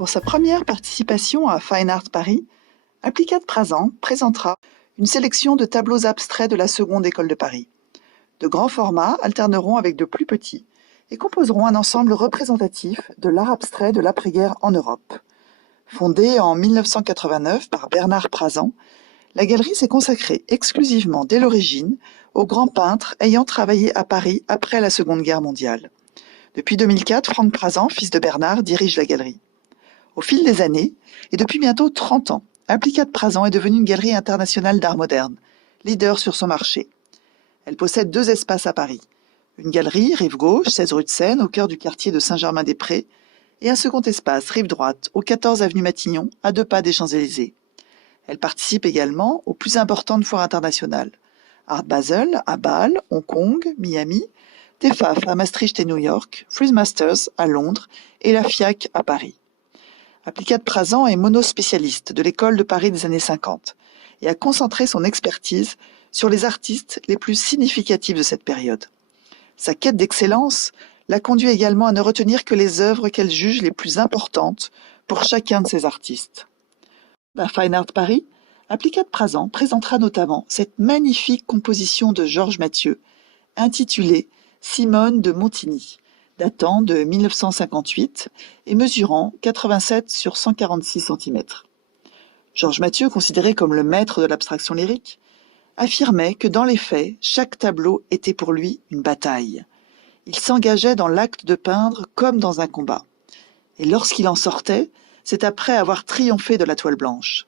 Pour sa première participation à Fine Art Paris, Applicat Prazan présentera une sélection de tableaux abstraits de la seconde école de Paris. De grands formats alterneront avec de plus petits et composeront un ensemble représentatif de l'art abstrait de l'après-guerre en Europe. Fondée en 1989 par Bernard Prazan, la galerie s'est consacrée exclusivement dès l'origine aux grands peintres ayant travaillé à Paris après la Seconde Guerre mondiale. Depuis 2004, Franck Prazan, fils de Bernard, dirige la galerie. Au fil des années, et depuis bientôt 30 ans, Applicat Prazan est devenue une galerie internationale d'art moderne, leader sur son marché. Elle possède 2 espaces à Paris. Une galerie, rive gauche, 16 rue de Seine, au cœur du quartier de Saint-Germain-des-Prés, et un second espace, rive droite, au 14 avenue Matignon, à 2 pas des Champs-Élysées. Elle participe également aux plus importantes foires internationales. Art Basel à Bâle, Hong Kong, Miami, TEFAF à Maastricht et New York, Frieze Masters à Londres et la FIAC à Paris. Applicat Prazan est monospécialiste de l'école de Paris des années 50 et a concentré son expertise sur les artistes les plus significatifs de cette période. Sa quête d'excellence l'a conduit également à ne retenir que les œuvres qu'elle juge les plus importantes pour chacun de ces artistes. À Fine Art Paris, Applicat Prazan présentera notamment cette magnifique composition de Georges Mathieu, intitulée Simone de Montigny, datant de 1958 et mesurant 87 sur 146 cm. Georges Mathieu, considéré comme le maître de l'abstraction lyrique, affirmait que dans les faits, chaque tableau était pour lui une bataille. Il s'engageait dans l'acte de peindre comme dans un combat. Et lorsqu'il en sortait, c'est après avoir triomphé de la toile blanche.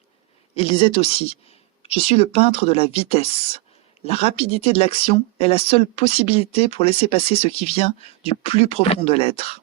Il disait aussi « Je suis le peintre de la vitesse. La rapidité de l'action est la seule possibilité pour laisser passer ce qui vient du plus profond de l'être. »